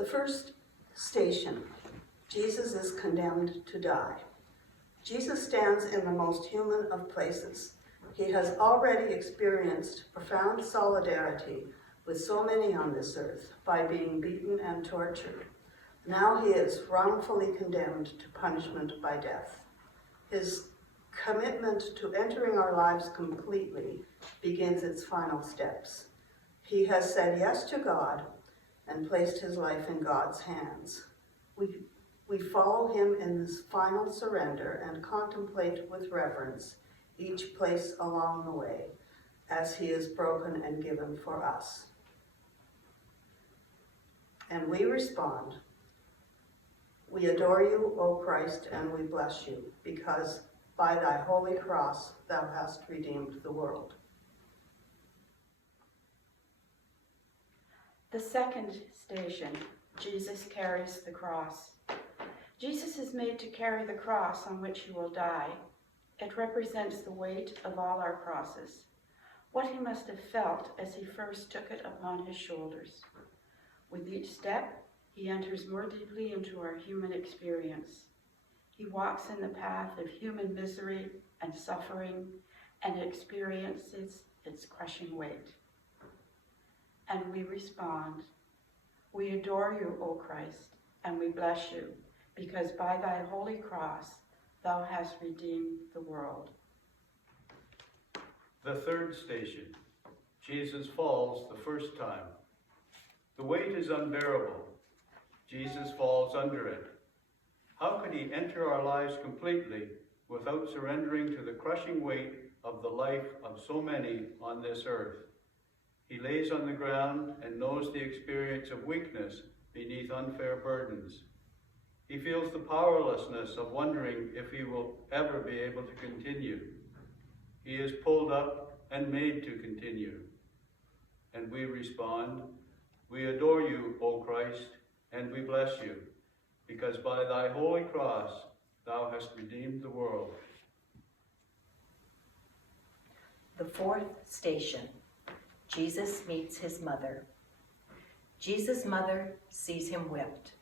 The first station, Jesus is condemned to die. Jesus stands in the most human of places. He has already experienced profound solidarity with so many on this earth by being beaten and tortured. Now he is wrongfully condemned to punishment by death. His commitment to entering our lives completely begins its final steps. He has said yes to God and placed his life in God's hands. We follow him in this final surrender and contemplate with reverence each place along the way as he is broken and given for us. And we respond, "We adore you, O Christ, and we bless you, because by thy holy cross thou hast redeemed the world." The second station, Jesus carries the cross. Jesus is made to carry the cross on which he will die. It represents the weight of all our crosses, what he must have felt as he first took it upon his shoulders. With each step, he enters more deeply into our human experience. He walks in the path of human misery and suffering and experiences its crushing weight. And we respond, "We adore you, O Christ, and we bless you, because by thy holy cross thou hast redeemed the world." The third station, Jesus falls the first time. The weight is unbearable. Jesus falls under it. How could he enter our lives completely without surrendering to the crushing weight of the life of so many on this earth? He lays on the ground and knows the experience of weakness beneath unfair burdens. He feels the powerlessness of wondering if he will ever be able to continue. He is pulled up and made to continue. And we respond, "We adore you, O Christ, and we bless you, because by thy holy cross thou hast redeemed the world." The fourth station, Jesus meets his mother. Jesus' mother sees him whipped.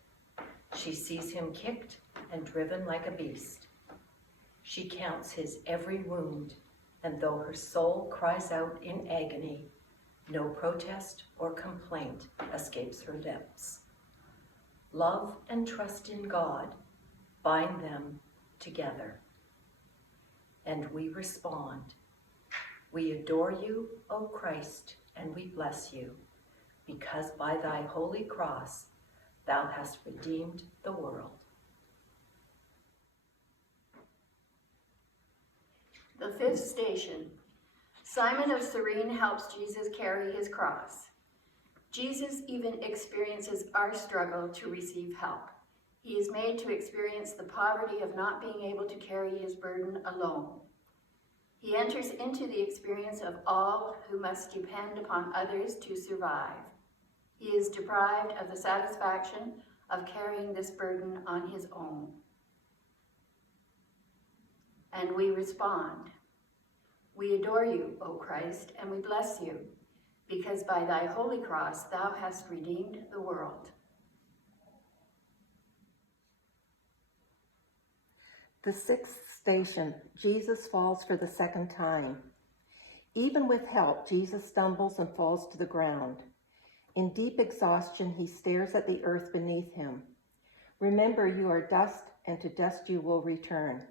She sees him kicked and driven like a beast. She counts his every wound, and though her soul cries out in agony, no protest or complaint escapes her lips. Love and trust in God bind them together. And we respond, "We adore you, O Christ, and we bless you, because by thy holy cross thou hast redeemed the world." The fifth station, Simon of Cyrene helps Jesus carry his cross. Jesus even experiences our struggle to receive help. He is made to experience the poverty of not being able to carry his burden alone. He enters into the experience of all who must depend upon others to survive. He is deprived of the satisfaction of carrying this burden on his own. And we respond, "We adore you, O Christ, and we bless you, because by thy holy cross thou hast redeemed the world." The sixth station, Jesus falls for the second time. Even with help, Jesus stumbles and falls to the ground. In deep exhaustion, he stares at the earth beneath him. "Remember, you are dust, and to dust you will return."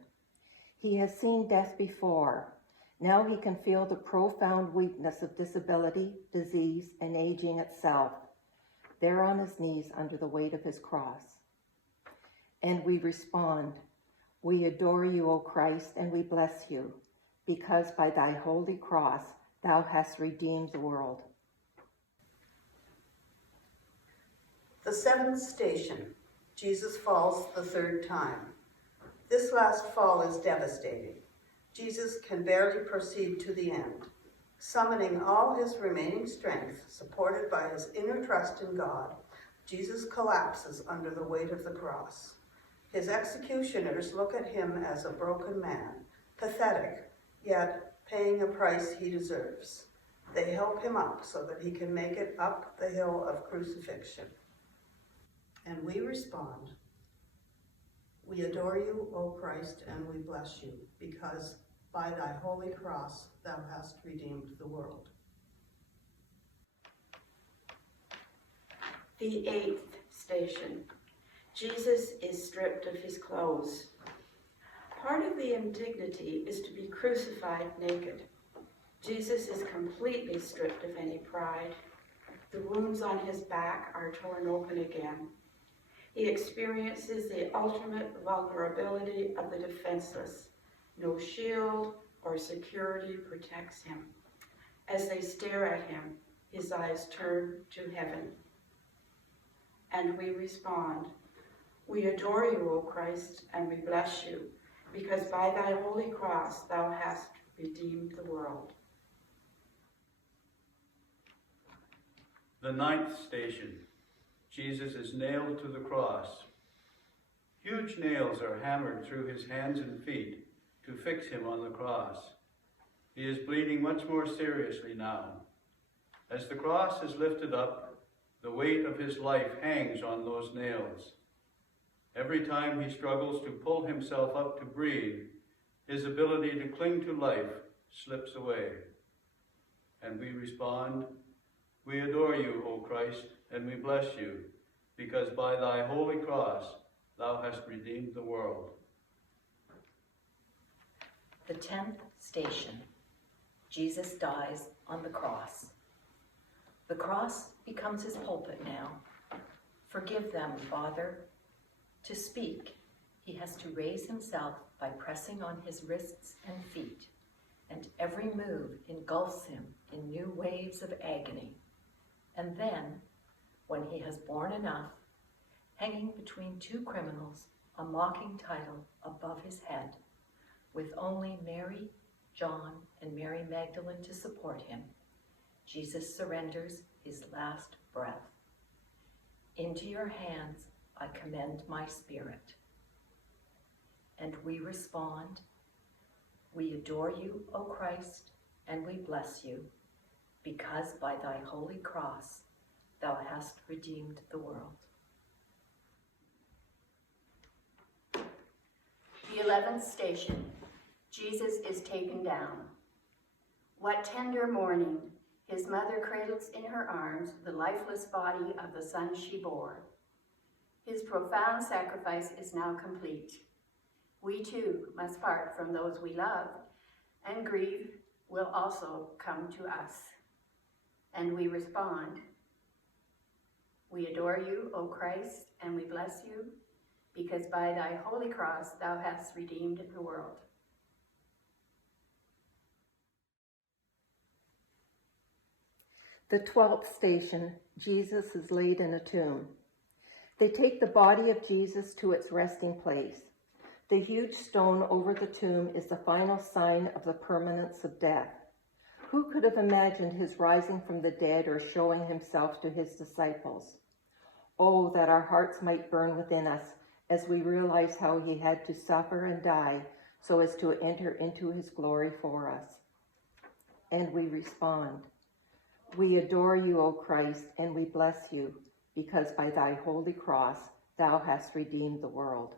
He has seen death before. Now he can feel the profound weakness of disability, disease, and aging itself, there on his knees under the weight of his cross. And we respond, "We adore you, O Christ, and we bless you, because by thy holy cross thou hast redeemed the world." The seventh station, Jesus falls the third time. This last fall is devastating. Jesus can barely proceed to the end. Summoning all his remaining strength, supported by his inner trust in God, Jesus collapses under the weight of the cross. His executioners look at him as a broken man, pathetic, yet paying a price he deserves. They help him up so that he can make it up the hill of crucifixion. And we respond, we adore you, O Christ, and we bless you, because by thy holy cross thou hast redeemed the world. The 8th station. Jesus is stripped of his clothes. Part of the indignity is to be crucified naked. Jesus is completely stripped of any pride. The wounds on his back are torn open again. He experiences the ultimate vulnerability of the defenseless. No shield or security protects him. As they stare at him, his eyes turn to heaven. And we respond, we adore you, O Christ, and we bless you, because by thy holy cross thou hast redeemed the world. The 9th station. Jesus is nailed to the cross. Huge nails are hammered through his hands and feet to fix him on the cross. He is bleeding much more seriously now. As the cross is lifted up, the weight of his life hangs on those nails. Every time he struggles to pull himself up to breathe, his ability to cling to life slips away. And we respond, we adore you, O Christ, and we bless you, because by thy holy cross thou hast redeemed the world. The 10th station. Jesus dies on the cross. The cross becomes his pulpit now. Forgive them, Father. To speak, he has to raise himself by pressing on his wrists and feet, and every move engulfs him in new waves of agony. And then, when he has borne enough, hanging between 2 criminals, a mocking title above his head, with only Mary, John, and Mary Magdalene to support him, Jesus surrenders his last breath. Into your hands I commend my spirit. And we respond, we adore you, O Christ, and we bless you, because by thy holy cross thou hast redeemed the world. The 11th station. Jesus is taken down. What tender mourning! His mother cradles in her arms the lifeless body of the son she bore. His profound sacrifice is now complete. We too must part from those we love, and grief will also come to us. And we respond, we adore you, O Christ, and we bless you, because by thy holy cross thou hast redeemed the world. The 12th station. Jesus is laid in a tomb. They take the body of Jesus to its resting place. The huge stone over the tomb is the final sign of the permanence of death. Who could have imagined his rising from the dead or showing himself to his disciples? Oh, that our hearts might burn within us as we realize how he had to suffer and die so as to enter into his glory for us. And we respond, we adore you, O Christ, and we bless you, because by thy holy cross thou hast redeemed the world.